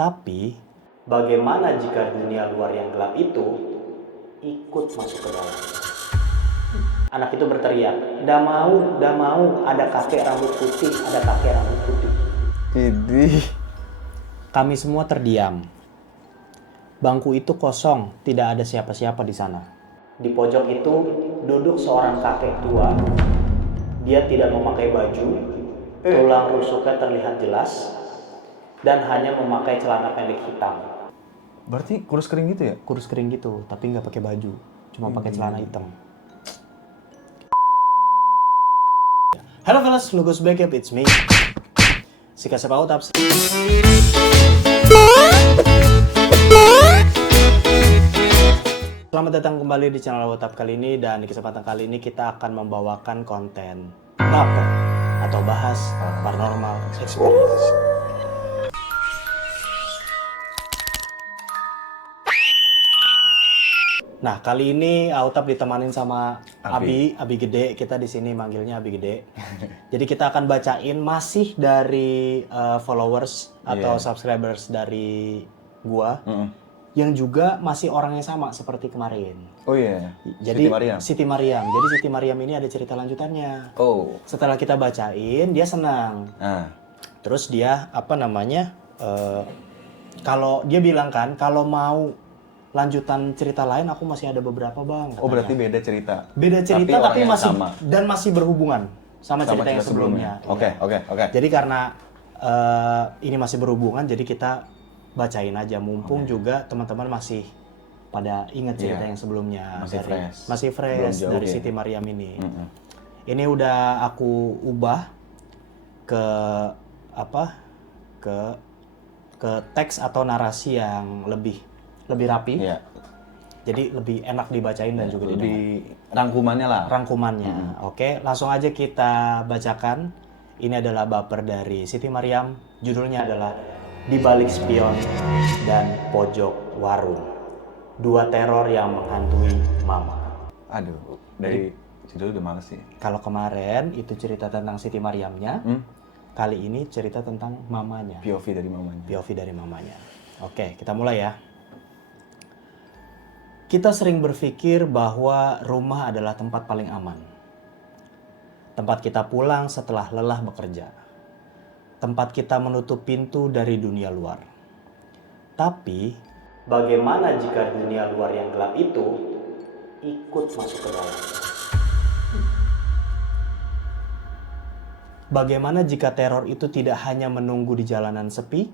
Tapi, bagaimana jika dunia luar yang gelap itu ikut masuk ke dalam? Anak itu berteriak, "Dah mau, ada kakek rambut putih, ada kakek rambut putih." Idih. Kami semua terdiam. Bangku itu kosong, tidak ada siapa-siapa di sana. Di pojok itu duduk seorang kakek tua. Dia tidak memakai baju, tulang rusuknya terlihat jelas, dan hanya memakai celana pendek hitam. Berarti kurus kering gitu ya? Kurus kering gitu, tapi nggak pakai baju, cuma pakai celana hitam. Halo fellas, Lugus back up, it's me. Sika Sepau Taps. Selamat datang kembali di channel WhatsApp kali ini, dan di kesempatan kali ini kita akan membawakan konten baper atau bahas paranormal experience. Nah, kali ini Autap ditemanin sama Abi Gede. Kita di sini manggilnya Abi Gede. Jadi kita akan bacain masih dari followers atau subscribers dari gua. Yang juga masih orang yang sama seperti kemarin. Oh iya. Jadi Siti Mariam. Jadi Siti Mariam ini ada cerita lanjutannya. Oh. Setelah kita bacain, dia senang. Terus dia kalau dia bilang kan, kalau mau lanjutan cerita lain, aku masih ada beberapa bang. Katanya. Oh berarti beda cerita. Beda cerita tapi masih sama. Dan masih berhubungan sama cerita yang sebelumnya. Oke. Jadi karena ini masih berhubungan, jadi kita bacain aja. Mumpung juga teman-teman masih pada ingat cerita yang sebelumnya. Masih fresh dari Siti Mariam ini. Ini udah aku ubah ke ke teks atau narasi yang lebih rapi. Jadi lebih enak dibacain dan juga lebih rangkumannya lah. Oke, langsung aja kita bacakan. Ini adalah baper dari Siti Mariam. Judulnya adalah Di Balik Spion dan Pojok Warung. Dua teror yang menghantui Mama. Aduh, dari judul udah males sih. Kalau kemarin itu cerita tentang Siti Mariamnya, kali ini cerita tentang mamanya. POV dari mamanya. Oke, kita mulai ya. Kita sering berpikir bahwa rumah adalah tempat paling aman. Tempat kita pulang setelah lelah bekerja. Tempat kita menutup pintu dari dunia luar. Tapi, bagaimana jika dunia luar yang gelap itu ikut masuk ke dalam? Bagaimana jika teror itu tidak hanya menunggu di jalanan sepi,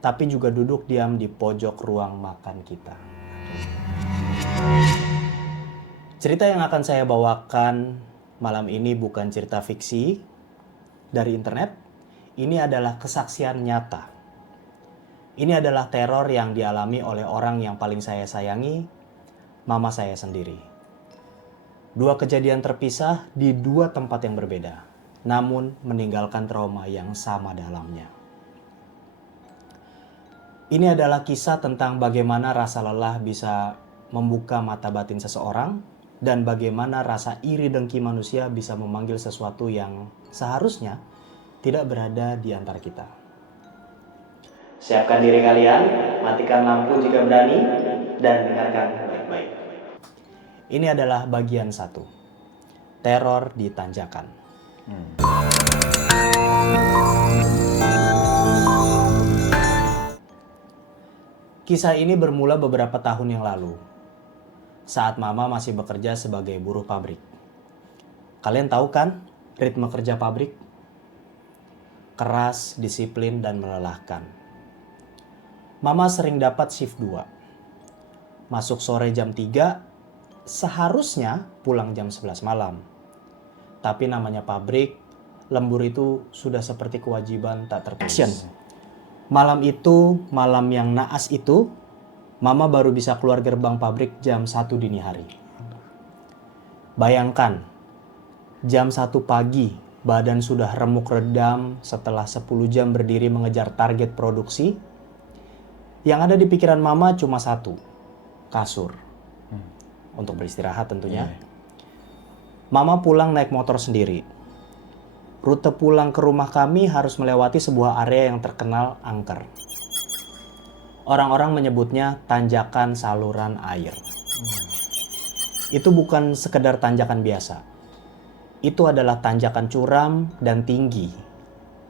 tapi juga duduk diam di pojok ruang makan kita? Cerita yang akan saya bawakan malam ini bukan cerita fiksi dari internet. Ini adalah kesaksian nyata. Ini adalah teror yang dialami oleh orang yang paling saya sayangi, mama saya sendiri. Dua kejadian terpisah di dua tempat yang berbeda, namun meninggalkan trauma yang sama dalamnya. Ini adalah kisah tentang bagaimana rasa lelah bisa membuka mata batin seseorang, dan bagaimana rasa iri dengki manusia bisa memanggil sesuatu yang seharusnya tidak berada di antara kita. Siapkan diri kalian, matikan lampu jika berani, dan dengarkan baik-baik. Ini adalah bagian 1. Teror di Tanjakan. Kisah ini bermula beberapa tahun yang lalu, saat mama masih bekerja sebagai buruh pabrik. Kalian tahu kan ritme kerja pabrik? Keras, disiplin, dan melelahkan. Mama sering dapat shift 2. Masuk sore jam 3, seharusnya pulang jam 11 malam. Tapi namanya pabrik, lembur itu sudah seperti kewajiban tak tertulis. Malam itu, malam yang naas itu, Mama baru bisa keluar gerbang pabrik jam 1 dini hari. Bayangkan, jam 1 pagi, badan sudah remuk redam setelah 10 jam berdiri mengejar target produksi. Yang ada di pikiran Mama cuma satu, kasur. Untuk beristirahat tentunya. Mama pulang naik motor sendiri. Rute pulang ke rumah kami harus melewati sebuah area yang terkenal angker. Orang-orang menyebutnya tanjakan saluran air. Itu bukan sekedar tanjakan biasa. Itu adalah tanjakan curam dan tinggi.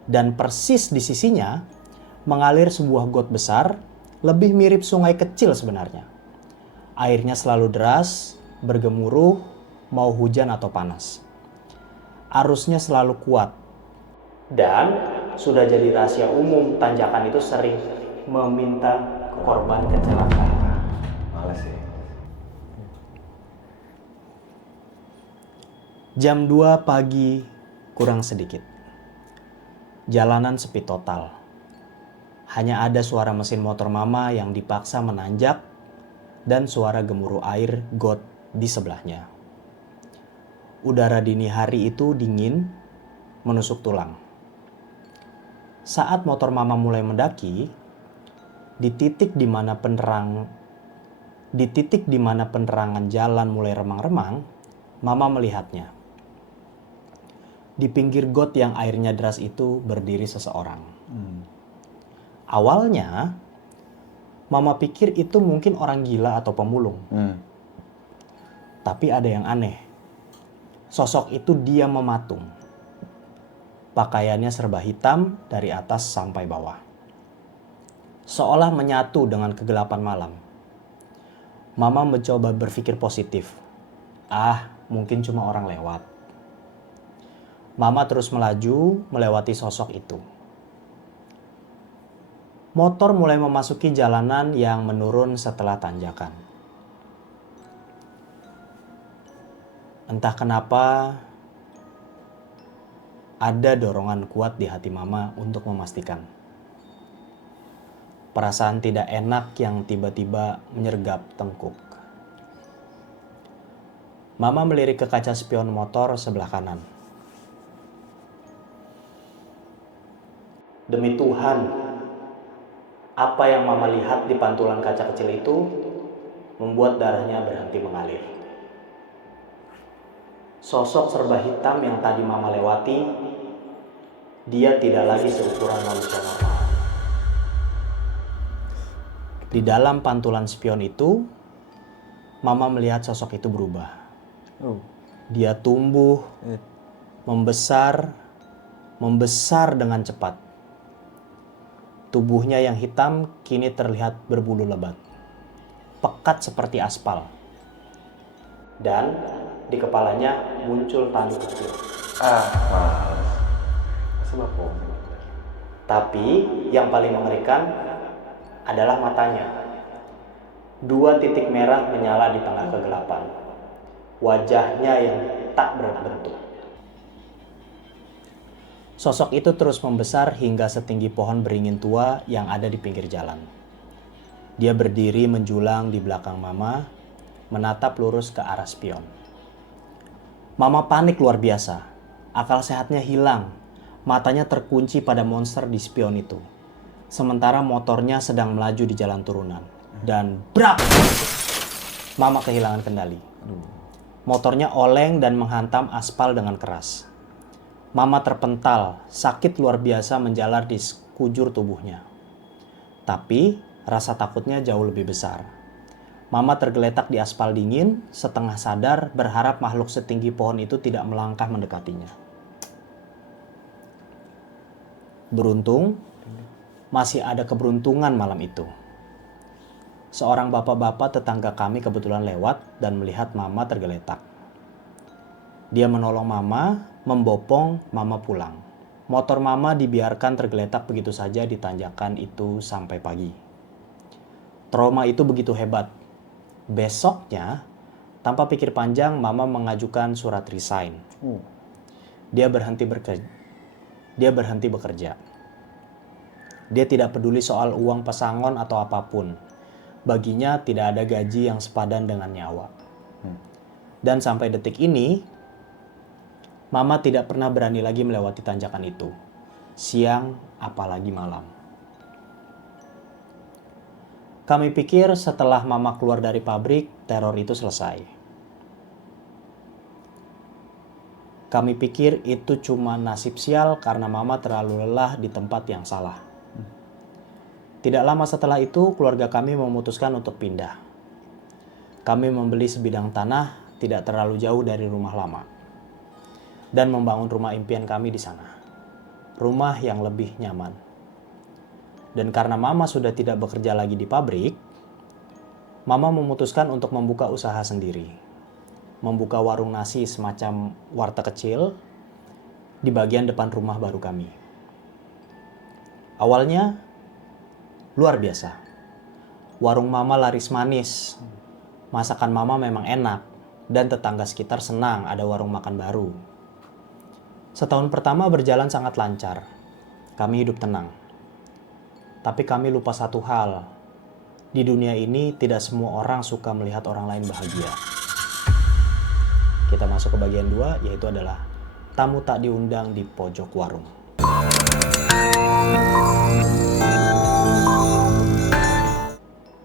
Dan persis di sisinya mengalir sebuah got besar, lebih mirip sungai kecil sebenarnya. Airnya selalu deras, bergemuruh, mau hujan atau panas. Arusnya selalu kuat. Dan sudah jadi rahasia umum, tanjakan itu sering meminta korban kecelakaan. Males sih. Jam 2 pagi kurang sedikit. Jalanan sepi total. Hanya ada suara mesin motor mama yang dipaksa menanjak dan suara gemuruh air got di sebelahnya. Udara dini hari itu dingin, menusuk tulang. Saat motor mama mulai mendaki, di titik di mana penerangan jalan mulai remang-remang, mama melihatnya. Di pinggir got yang airnya deras itu berdiri seseorang. Awalnya, mama pikir itu mungkin orang gila atau pemulung. Tapi ada yang aneh. Sosok itu diam mematung. Pakaiannya serba hitam dari atas sampai bawah. Seolah menyatu dengan kegelapan malam. Mama mencoba berpikir positif. Mungkin cuma orang lewat. Mama terus melaju melewati sosok itu. Motor mulai memasuki jalanan yang menurun setelah tanjakan. Entah kenapa ada dorongan kuat di hati mama untuk memastikan. Perasaan tidak enak yang tiba-tiba menyergap tengkuk. Mama melirik ke kaca spion motor sebelah kanan. Demi Tuhan, apa yang mama lihat di pantulan kaca kecil itu membuat darahnya berhenti mengalir. Sosok serba hitam yang tadi mama lewati, dia tidak lagi seukuran manusia normal. Di dalam pantulan spion itu, mama melihat sosok itu berubah. Dia tumbuh, membesar dengan cepat. Tubuhnya yang hitam kini terlihat berbulu lebat, pekat seperti aspal. Dan di kepalanya muncul tanduk kecil. Males. Tapi yang paling mengerikan adalah matanya. 2 titik merah menyala di tengah kegelapan. Wajahnya yang tak berbentuk. Sosok itu terus membesar hingga setinggi pohon beringin tua yang ada di pinggir jalan. Dia berdiri menjulang di belakang mama, menatap lurus ke arah spion. Mama panik luar biasa. Akal sehatnya hilang. Matanya terkunci pada monster di spion itu. Sementara motornya sedang melaju di jalan turunan. Dan brak! Mama kehilangan kendali. Motornya oleng dan menghantam aspal dengan keras. Mama terpental, sakit luar biasa menjalar di sekujur tubuhnya. Tapi rasa takutnya jauh lebih besar. Mama tergeletak di aspal dingin, setengah sadar berharap makhluk setinggi pohon itu tidak melangkah mendekatinya. Beruntung, masih ada keberuntungan malam itu. Seorang bapak-bapak tetangga kami kebetulan lewat dan melihat mama tergeletak. Dia menolong mama, membopong mama pulang. Motor mama dibiarkan tergeletak begitu saja di tanjakan itu sampai pagi. Trauma itu begitu hebat. Besoknya, tanpa pikir panjang, mama mengajukan surat resign. Dia berhenti bekerja. Dia tidak peduli soal uang pesangon atau apapun. Baginya tidak ada gaji yang sepadan dengan nyawa. Dan sampai detik ini, mama tidak pernah berani lagi melewati tanjakan itu. Siang, apalagi malam. Kami pikir setelah mama keluar dari pabrik, teror itu selesai. Kami pikir itu cuma nasib sial karena mama terlalu lelah di tempat yang salah. Tidak lama setelah itu, keluarga kami memutuskan untuk pindah. Kami membeli sebidang tanah tidak terlalu jauh dari rumah lama dan membangun rumah impian kami di sana. Rumah yang lebih nyaman. Dan karena Mama sudah tidak bekerja lagi di pabrik, Mama memutuskan untuk membuka usaha sendiri. Membuka warung nasi semacam warteg kecil di bagian depan rumah baru kami. Awalnya luar biasa. Warung Mama laris manis. Masakan Mama memang enak dan tetangga sekitar senang ada warung makan baru. Setahun pertama berjalan sangat lancar. Kami hidup tenang. Tapi kami lupa satu hal. Di dunia ini tidak semua orang suka melihat orang lain bahagia. Kita masuk ke bagian 2, yaitu adalah tamu tak diundang di pojok warung.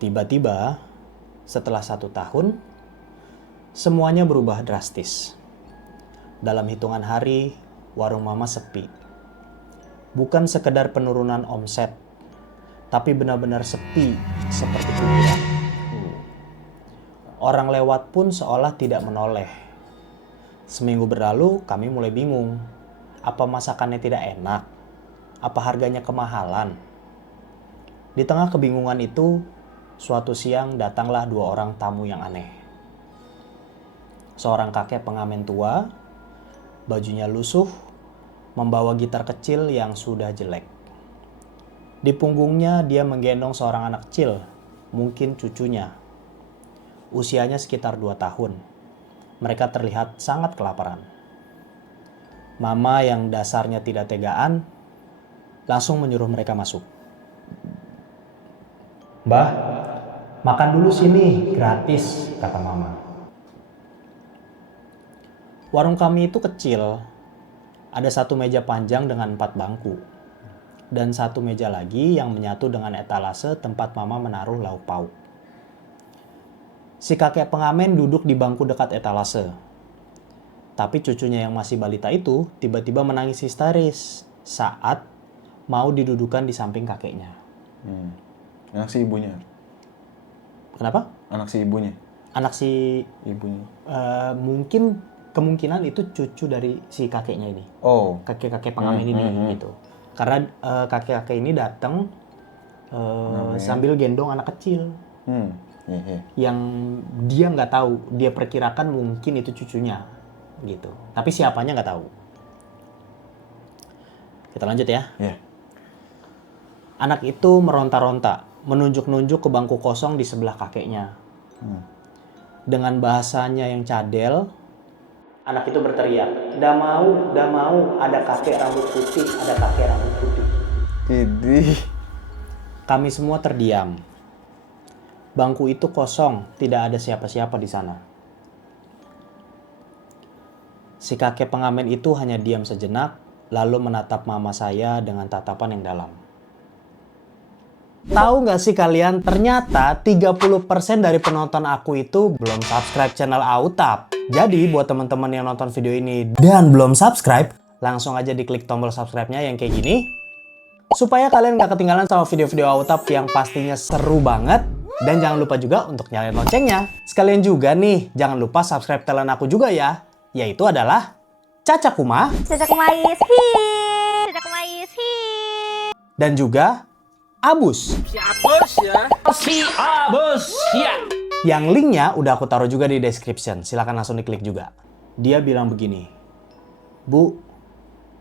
Tiba-tiba, setelah 1 tahun, semuanya berubah drastis. Dalam hitungan hari, warung Mama sepi. Bukan sekedar penurunan omset, tapi benar-benar sepi seperti kuburan. Orang lewat pun seolah tidak menoleh. Seminggu berlalu, kami mulai bingung. Apa masakannya tidak enak? Apa harganya kemahalan? Di tengah kebingungan itu, suatu siang datanglah 2 orang tamu yang aneh. Seorang kakek pengamen tua, bajunya lusuh, membawa gitar kecil yang sudah jelek. Di punggungnya dia menggendong seorang anak kecil, mungkin cucunya. Usianya sekitar 2 tahun. Mereka terlihat sangat kelaparan. Mama yang dasarnya tidak tegaan, langsung menyuruh mereka masuk. "Mbah, makan dulu sini, gratis," kata Mama. Warung kami itu kecil. Ada 1 meja panjang dengan 4 bangku. Dan 1 meja lagi yang menyatu dengan etalase tempat Mama menaruh lauk pauk. Si kakek pengamen duduk di bangku dekat etalase. Tapi cucunya yang masih balita itu tiba-tiba menangis histeris saat mau didudukan di samping kakeknya. Anak si ibunya. Kenapa? Anak si ibunya. Anak si Ibunya. mungkin kemungkinan itu cucu dari si kakeknya ini. Oh. Kakek-kakek pengamen ini gitu. Karena kakek-kakek ini datang sambil gendong anak kecil. Yang dia nggak tahu, dia perkirakan mungkin itu cucunya gitu. Tapi siapanya nggak tahu. Kita lanjut ya. Yeah. Anak itu meronta-ronta, menunjuk-nunjuk ke bangku kosong di sebelah kakeknya. Dengan bahasanya yang cadel, anak itu berteriak, "Nggak mau, ada kakek rambut putih, ada kakek rambut putih." Idih. Kami semua terdiam. Bangku itu kosong, tidak ada siapa-siapa di sana. Si kakek pengamen itu hanya diam sejenak, lalu menatap Mama saya dengan tatapan yang dalam. Tahu nggak sih kalian, ternyata 30% dari penonton aku itu belum subscribe channel Autap. Jadi buat teman-teman yang nonton video ini dan belum subscribe, langsung aja diklik tombol subscribe-nya yang kayak gini. Supaya kalian nggak ketinggalan sama video-video Autap yang pastinya seru banget. Dan jangan lupa juga untuk nyalain loncengnya. Sekalian juga nih, jangan lupa subscribe talent aku juga ya. Yaitu adalah Caca Kuma. Caca Kumais, hii. Caca Kumais, hii. Dan juga Abus. Si Abus ya. Yang linknya udah aku taruh juga di description. Silahkan langsung diklik juga. Dia bilang begini, "Bu,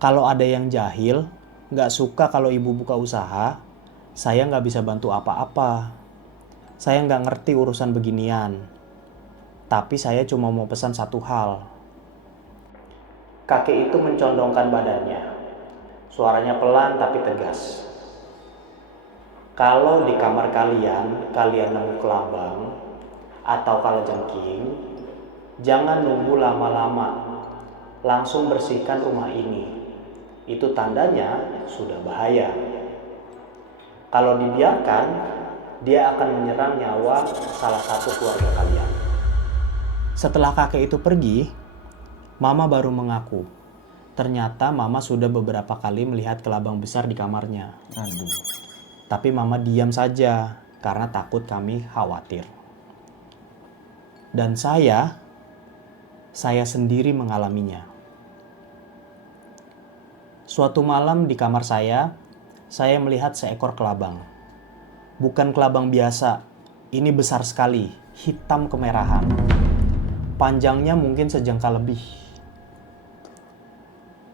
kalau ada yang jahil, nggak suka kalau ibu buka usaha, saya nggak bisa bantu apa-apa. Saya nggak ngerti urusan beginian. Tapi saya cuma mau pesan satu hal." Kakek itu mencondongkan badannya. Suaranya pelan tapi tegas. "Kalau di kamar kalian nemu kelabang atau kalajengking, jangan nunggu lama-lama. Langsung bersihkan rumah ini. Itu tandanya sudah bahaya. Kalau dibiarkan, dia akan menyerang nyawa salah satu keluarga kalian." Setelah kakek itu pergi, Mama baru mengaku. Ternyata Mama sudah beberapa kali melihat kelabang besar di kamarnya. Aduh. Tapi mama diam saja karena takut kami khawatir. Dan saya sendiri mengalaminya. Suatu malam di kamar saya melihat seekor kelabang. Bukan kelabang biasa, ini besar sekali, hitam kemerahan. Panjangnya mungkin sejengkal lebih.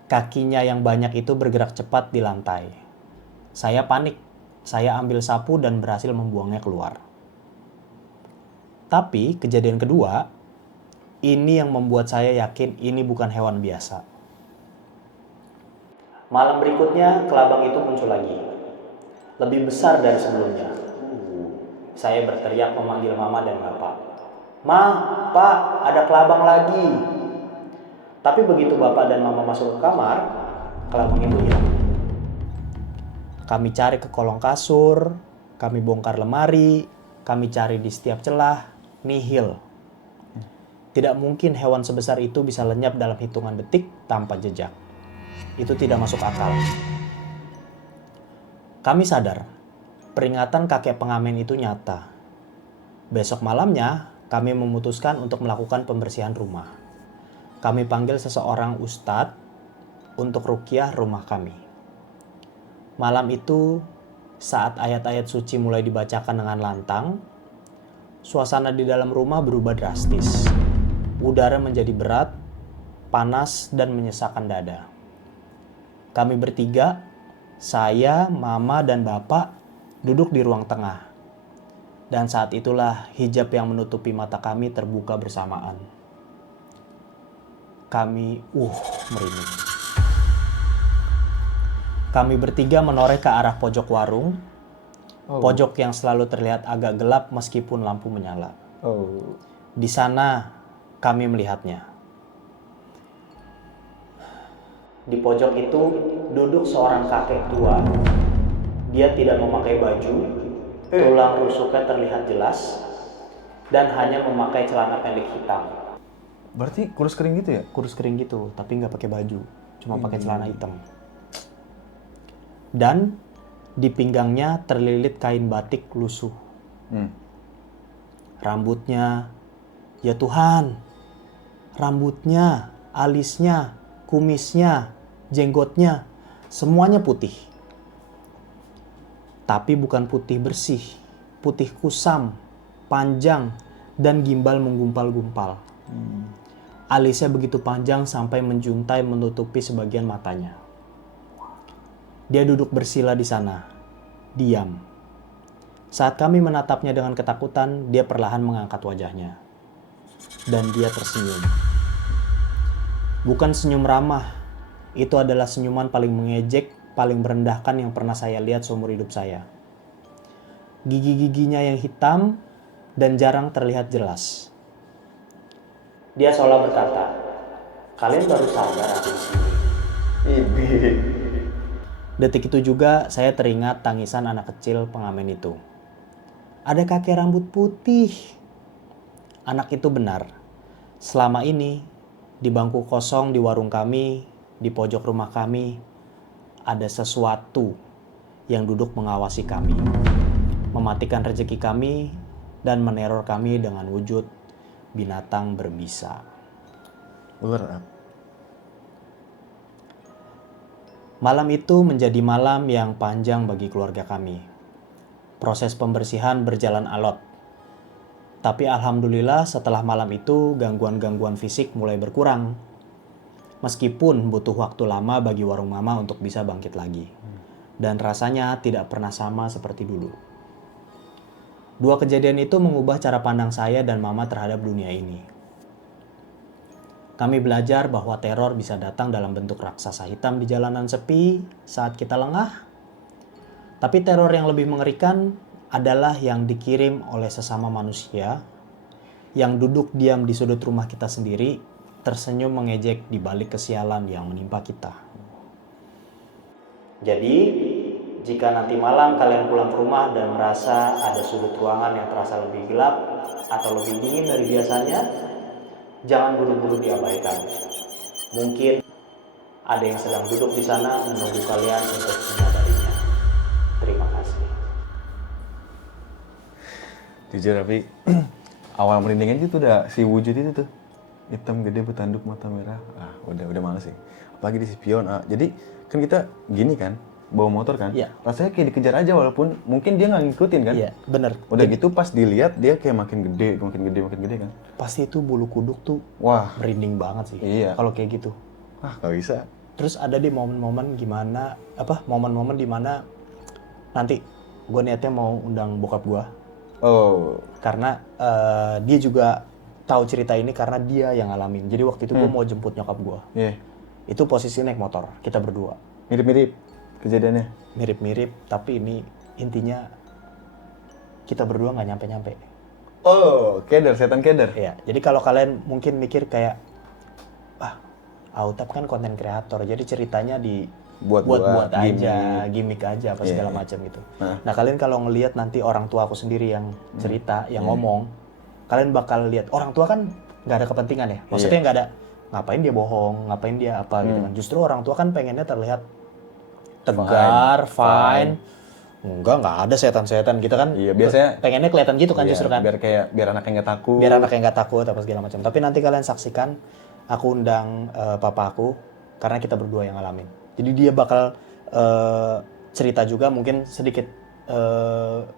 Kakinya yang banyak itu bergerak cepat di lantai. Saya panik. Saya ambil sapu dan berhasil membuangnya keluar. Tapi kejadian kedua, ini yang membuat saya yakin ini bukan hewan biasa. Malam berikutnya, kelabang itu muncul lagi. Lebih besar dari sebelumnya. Saya berteriak memanggil mama dan bapak. Ma, pak, ada kelabang lagi. Tapi begitu bapak dan mama masuk ke kamar, kelabang itu hilang. Kami cari ke kolong kasur, kami bongkar lemari, kami cari di setiap celah, nihil. Tidak mungkin hewan sebesar itu bisa lenyap dalam hitungan detik tanpa jejak. Itu tidak masuk akal. Kami sadar, peringatan kakek pengamen itu nyata. Besok malamnya, kami memutuskan untuk melakukan pembersihan rumah. Kami panggil seseorang ustadz untuk ruqyah rumah kami. Malam itu, saat ayat-ayat suci mulai dibacakan dengan lantang, suasana di dalam rumah berubah drastis. Udara menjadi berat, panas, dan menyesakkan dada. Kami bertiga, saya, mama, dan bapak, duduk di ruang tengah. Dan saat itulah hijab yang menutupi mata kami terbuka bersamaan. Kami, merinding. Kami bertiga menoreh ke arah pojok warung, pojok yang selalu terlihat agak gelap meskipun lampu menyala. Di sana kami melihatnya. Di pojok itu duduk seorang kakek tua. Dia tidak memakai baju, tulang rusuknya terlihat jelas, dan hanya memakai celana pendek hitam. Berarti kurus kering gitu ya? Kurus kering gitu, tapi nggak pakai baju, cuma pakai celana hitam. Dan di pinggangnya terlilit kain batik lusuh. Rambutnya, ya Tuhan, rambutnya, alisnya, kumisnya, jenggotnya, semuanya putih. Tapi bukan putih bersih, putih kusam, panjang, dan gimbal menggumpal-gumpal. Alisnya begitu panjang sampai menjuntai menutupi sebagian matanya. Dia duduk bersila di sana, diam. Saat kami menatapnya dengan ketakutan, dia perlahan mengangkat wajahnya. Dan dia tersenyum. Bukan senyum ramah, itu adalah senyuman paling mengejek, paling merendahkan yang pernah saya lihat seumur hidup saya. Gigi-giginya yang hitam dan jarang terlihat jelas. Dia seolah berkata, "Kalian baru sadar aku di sini." Detik itu juga saya teringat tangisan anak kecil pengamen itu. Ada kakek rambut putih. Anak itu benar. Selama ini, di bangku kosong di warung kami, di pojok rumah kami, ada sesuatu yang duduk mengawasi kami, mematikan rezeki kami, dan meneror kami dengan wujud binatang berbisa. Ular. Malam itu menjadi malam yang panjang bagi keluarga kami. Proses pembersihan berjalan alot. Tapi alhamdulillah setelah malam itu gangguan-gangguan fisik mulai berkurang. Meskipun butuh waktu lama bagi warung mama untuk bisa bangkit lagi. Dan rasanya tidak pernah sama seperti dulu. Dua kejadian itu mengubah cara pandang saya dan mama terhadap dunia ini. Kami belajar bahwa teror bisa datang dalam bentuk raksasa hitam di jalanan sepi saat kita lengah. Tapi teror yang lebih mengerikan adalah yang dikirim oleh sesama manusia yang duduk diam di sudut rumah kita sendiri, tersenyum mengejek di balik kesialan yang menimpa kita. Jadi, jika nanti malam kalian pulang ke rumah dan merasa ada sudut ruangan yang terasa lebih gelap atau lebih dingin dari biasanya, jangan buru-buru diabaikan. Mungkin ada yang sedang duduk di sana menunggu kalian untuk menyadarinya. Terima kasih. Jujur tapi awal merinding aja tuh udah si wujud itu tuh. Hitam gede bertanduk mata merah. Udah males sih. Apalagi di si pion. Jadi kan kita gini kan, bawa motor kan. Iya. Rasanya kayak dikejar aja walaupun mungkin dia nggak ngikutin kan. Iya, bener. Udah gitu pas dilihat dia kayak makin gede kan. Pasti itu bulu kuduk tuh Wah, merinding banget sih. Iya. Kalau kayak gitu. nggak bisa. Terus ada di momen-momen momen-momen dimana nanti gue niatnya mau undang bokap gue. Oh, Karena dia juga tahu cerita ini karena dia yang ngalamin. Jadi waktu itu gue mau jemput nyokap gue. iya. Itu posisi naik motor, kita berdua. Mirip-mirip kejadiannya. Mirip-mirip, tapi ini intinya kita berdua nggak nyampe-nyampe. Oh, setan keder. Iya, jadi kalau kalian mungkin mikir kayak, Autap kan konten kreator, jadi ceritanya buat aja, gimmick aja, apa segala macam gitu. Nah kalian kalau ngelihat nanti orang tua aku sendiri yang cerita, yang ngomong, kalian bakal lihat orang tua kan nggak ada kepentingan ya. Maksudnya nggak ada ngapain dia bohong, ngapain dia apa gitu kan. Justru orang tua kan pengennya terlihat tegar, fine. Nggak ada setan-setan gitu kan. Iya, biasanya pengennya kelihatan gitu kan justru kan. Biar anaknya nggak takut. Biar anaknya nggak takut apa segala macam. Tapi nanti kalian saksikan, aku undang papa aku karena kita berdua yang ngalamin. Jadi dia bakal cerita juga, mungkin sedikit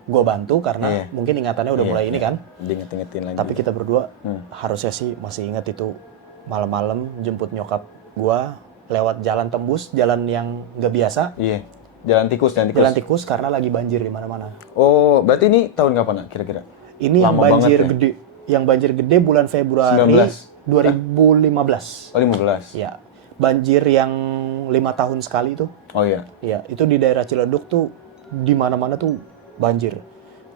gue bantu karena mungkin ingatannya udah mulai ini kan. Diinget-ingetin lagi. Tapi kita berdua harusnya sih masih ingat itu malam-malam jemput nyokap gue lewat jalan tembus, jalan yang nggak biasa. Iya. Jalan tikus. Jalan tikus karena lagi banjir di mana-mana. Oh, berarti ini tahun kapan kira-kira? Ini yang Lama banjir banget ya? gede. Yang banjir gede bulan Februari 2015. Oh, 15. Ya, banjir yang 5 tahun sekali itu. Oh iya. Ya, itu di daerah Ciledug tuh di mana-mana tuh banjir.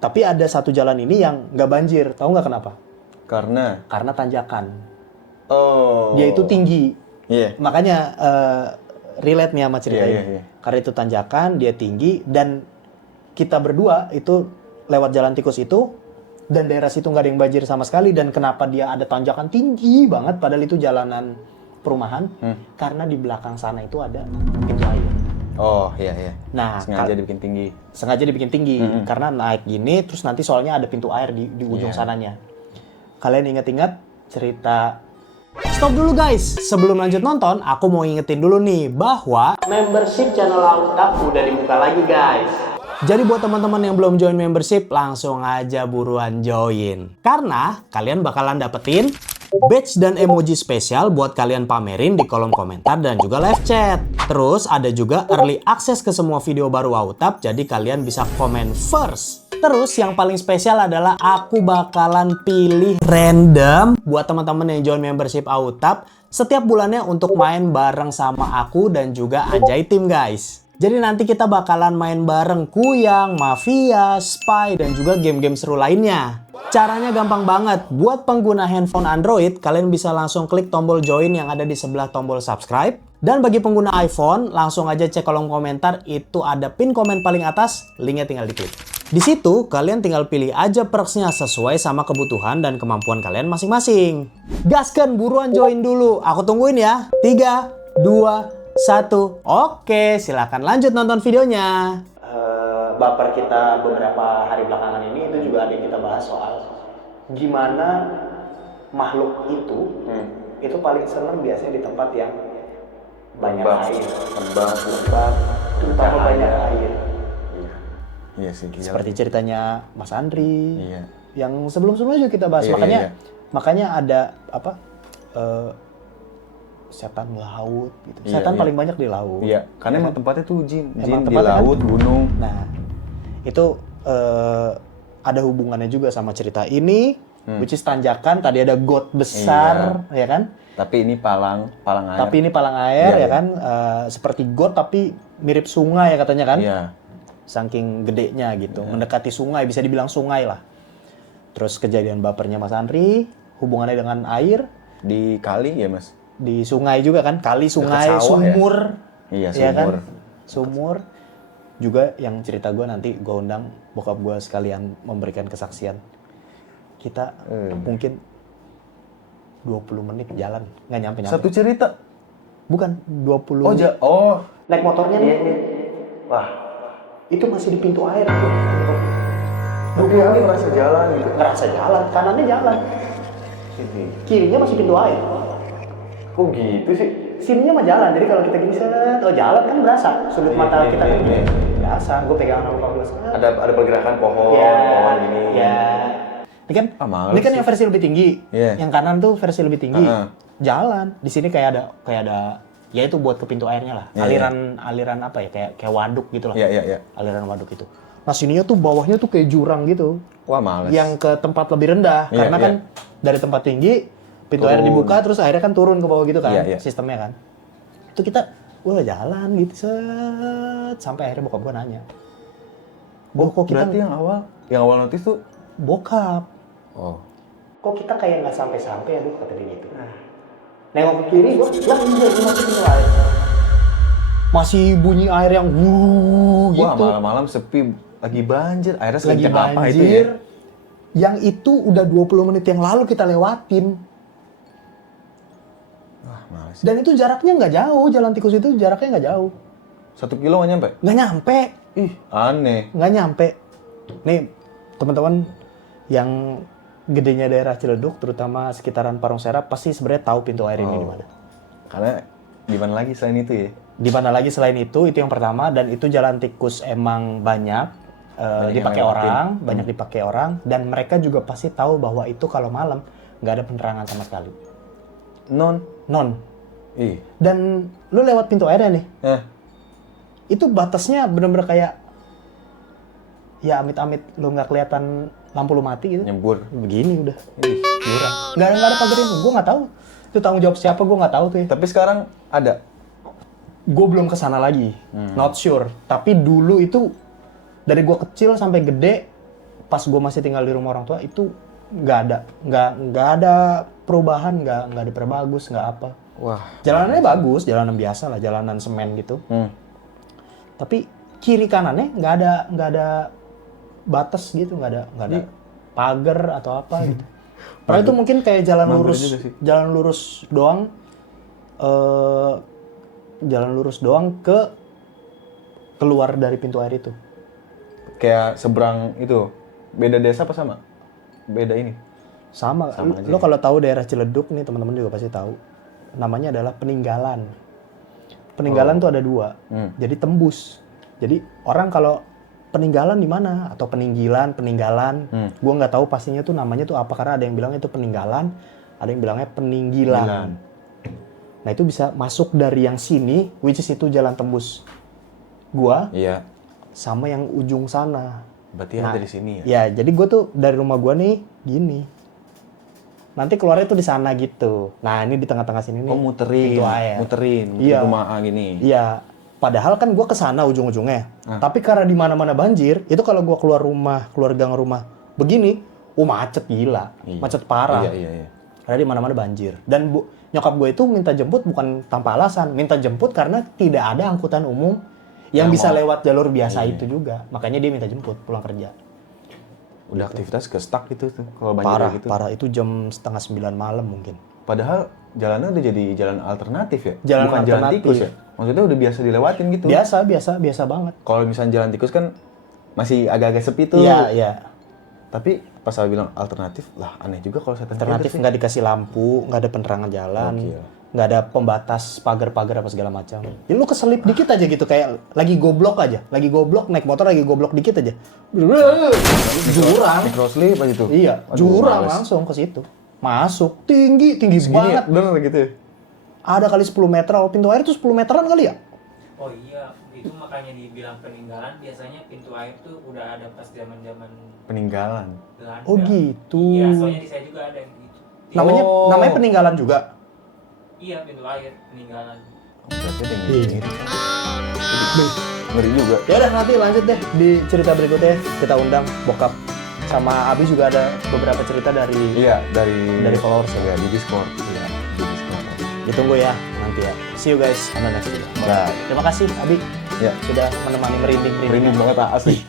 Tapi ada satu jalan ini yang nggak banjir. Tahu nggak kenapa? Karena tanjakan. Oh. Dia itu tinggi. Iya. Makanya relate nih sama cerita ini. Iya. Karena itu tanjakan, dia tinggi dan kita berdua itu lewat jalan tikus itu dan daerah situ nggak ada yang banjir sama sekali. Dan kenapa dia ada tanjakan tinggi banget padahal itu jalanan perumahan? Karena di belakang sana itu ada pintu air. Oh iya. Nah, sengaja dibikin tinggi. Sengaja dibikin tinggi karena naik gini terus nanti soalnya ada pintu air di ujung sananya. Kalian ingat-ingat cerita. Stop dulu guys, sebelum lanjut nonton aku mau ingetin dulu nih bahwa membership channel Autap udah dibuka lagi guys. Jadi buat teman-teman yang belum join membership langsung aja buruan join. Karena kalian bakalan dapetin badge dan emoji spesial buat kalian pamerin di kolom komentar dan juga live chat. Terus ada juga early access ke semua video baru Autap, jadi kalian bisa komen first. Terus yang paling spesial adalah aku bakalan pilih random buat teman-teman yang join membership Autap setiap bulannya untuk main bareng sama aku dan juga Anjay Team guys. Jadi nanti kita bakalan main bareng Kuyang, Mafia, Spy, dan juga game-game seru lainnya. Caranya gampang banget. Buat pengguna handphone Android, kalian bisa langsung klik tombol join yang ada di sebelah tombol subscribe. Dan bagi pengguna iPhone, langsung aja cek kolom komentar, itu ada pin komen paling atas, linknya tinggal diklik. Di situ, kalian tinggal pilih aja perksnya sesuai sama kebutuhan dan kemampuan kalian masing-masing. Gaskan, buruan join dulu. Aku tungguin ya. 3, 2, 1. Oke, silakan lanjut nonton videonya. Baper kita beberapa hari belakangan ini itu juga ada yang kita bahas soal gimana makhluk itu paling seneng biasanya di tempat yang banyak air, lembab, terutama banyak air. Iya sih. Seperti ceritanya Mas Andri, Iya. yang sebelum-sebelumnya juga kita bahas. Makanya ada apa? Setan laut gitu. Setan paling banyak di laut. Iya, karena emang tempatnya tuh jin di tempatnya laut, gunung. Nah, itu ada hubungannya juga sama cerita ini, which is tanjakan. Tadi ada got besar, ya kan? Tapi ini palang air. Tapi ini palang air, ya kan? Seperti got tapi mirip sungai ya katanya kan? Iya. Saking gedenya gitu, mendekati sungai, bisa dibilang sungai lah. Terus kejadian bapernya Mas Andri, hubungannya dengan air. Di kali ya mas? Di sungai juga kan, kali, sungai, sawah, sumur. Ya? Iya, ya sumur. kan? Sumur. Juga yang cerita gue nanti gue undang bokap gue sekalian memberikan kesaksian. Kita mungkin 20 menit jalan, nggak nyampe-nyampe. Satu cerita? Bukan, 20 naik motornya nih. Wah, itu masih di pintu air tuh. Tapi Ali merasa jalan gitu. Ngerasa jalan, kanannya jalan, kirinya masih pintu air. Kok gitu sih? Sininya mah jalan, jadi kalau kita gini set, oh jalan kan berasa. Sudut mata kita kan iya. biasa. Gue pegang sama Pak Bos. Ada pergerakan pohon, Ya, pohon gini. ya. Ini kan, males ini kan sih. yang versi lebih tinggi. Iya. Yang kanan tuh versi lebih tinggi. Heeh. Jalan. Di sini kayak ada, ya itu buat ke pintu airnya lah. Iya, Aliran apa ya? Kayak waduk gitu lah. Iya. Aliran waduk itu. Nah sininya tuh bawahnya tuh kayak jurang gitu. Wah, males. Yang ke tempat lebih rendah. Iya, Karena kan dari tempat tinggi, pintu air Turun. dibuka terus airnya kan turun ke bawah gitu kan. Iya. Sistemnya kan. Itu kita, wah jalan gitu set. Sampai akhirnya bokap gua nanya. Kok kita Berarti yang awal notice tuh bokap. oh. Kok kita kayak nggak sampai-sampai ya, kata dia gitu. Nengok ke kiri, gua lah enggak, ini masih pintu air. Masih bunyi air yang Wah, gitu. malam-malam sepi, lagi banjir. Airnya Lagi sekencang apa banjir. itu ya? Yang itu udah 20 menit yang lalu kita lewatin. Wah, males. Dan itu jaraknya nggak jauh, jalan tikus itu jaraknya nggak jauh. 1 kilo nggak nyampe? Nggak nyampe, Ih, aneh. nggak nyampe. Nih, teman-teman yang gedenya daerah Ciledug, terutama sekitaran Parung Serap, pasti sebenarnya tahu pintu air ini di mana. Karena di mana lagi selain itu ya? Di mana lagi selain itu yang pertama, dan itu jalan tikus emang banyak Banyak dipakai yang lewatin. orang, banyak dipakai orang, dan mereka juga pasti tahu bahwa itu kalau malam nggak ada penerangan sama sekali. Non. Ih. Dan lu lewat pintu airnya nih, itu batasnya bener-bener kayak ya amit-amit lu nggak kelihatan lampu lu mati gitu. Nyembur. Begini udah. Ih. Jurang. Nggak ada pagerin. Gue nggak tahu. Itu tanggung jawab siapa gue nggak tahu tuh ya. Tapi sekarang ada. Gue belum kesana lagi. Not sure. Tapi dulu itu dari gue kecil sampai gede, pas gue masih tinggal di rumah orang tua itu nggak ada perubahan, nggak diperbagus, nggak apa. Wah. Jalanannya bagus, jalanan biasa lah, jalanan semen gitu. Tapi kiri kanannya nggak ada batas gitu, nggak ada pagar atau apa gitu. Karena itu mungkin kayak jalan lurus doang, jalan lurus doang ke keluar dari pintu air itu. Kayak seberang itu. Beda desa apa sama? Beda ini. Sama Sama aja lo kalau tahu daerah Ciledug nih, teman-teman juga pasti tahu. Namanya adalah peninggalan. Peninggalan tuh ada 2. Jadi tembus. Jadi orang kalau peninggalan di mana atau peninggalan, gue nggak tahu pastinya tuh namanya tuh apa, karena ada yang bilang itu peninggalan, ada yang bilangnya peninggilan. Nah itu bisa masuk dari yang sini, which is itu jalan tembus gua, Iya. sama yang ujung sana. Berarti ada di sini ya? Ya, jadi gue tuh dari rumah gue nih gini. Nanti keluarnya tuh di sana gitu. Nah, ini di tengah-tengah sini nih. Oh, muterin Iya. rumah A gini. Iya. Padahal kan gue ke sana ujung-ujungnya. Tapi karena di mana-mana banjir, itu kalau gue keluar gang rumah begini, macet gila. Iya. Macet parah. Iya. Karena di mana-mana banjir. Dan nyokap gue itu minta jemput bukan tanpa alasan, minta jemput karena tidak ada angkutan umum yang bisa lewat jalur biasa itu juga. Makanya dia minta jemput pulang kerja. Udah aktivitas ke stuck gitu tuh kalau banjir gitu. Parah. Itu jam 8:30 malam mungkin. Padahal jalannya udah jadi jalan alternatif ya? Jalan Bukan jalan alternatif. tikus ya? Maksudnya udah biasa dilewatin gitu. Biasa banget. Kalau misalnya jalan tikus kan masih agak-agak sepi tuh. Iya. Tapi pas saya bilang alternatif, lah aneh juga kalau saya Alternatif nggak dikasih lampu, nggak ada penerangan jalan, nggak ada pembatas pagar-pagar apa segala macam. Ya lu keselip dikit aja gitu, kayak lagi goblok naik motor lagi goblok dikit aja. Jurang. Microslip aja tuh. Iya, Aduh, jurang males. langsung ke situ. Masuk tinggi banget. Bener gitu ya? Ada kali 10 meter, pintu air tuh 10 meteran kali ya? Oh iya, itu makanya dibilang peninggalan. Biasanya pintu air tuh udah ada pas zaman-zaman Peninggalan. Belanda. Oh gitu. Iya, soalnya di saya juga ada yang gitu. Namanya peninggalan juga. Iya, pintu air peninggalan. Berarti ada yang gitu. Ngeri juga. Ya udah, nanti lanjut deh di cerita berikutnya, kita undang bokap sama Abi, juga ada beberapa cerita dari Iya, dari followers ya, di Discord. Iya, di Discord. ditunggu ya nanti ya. See you guys on the next video. Bye. Terima kasih Abi Ya. sudah menemani merinding. Merinding banget, asli.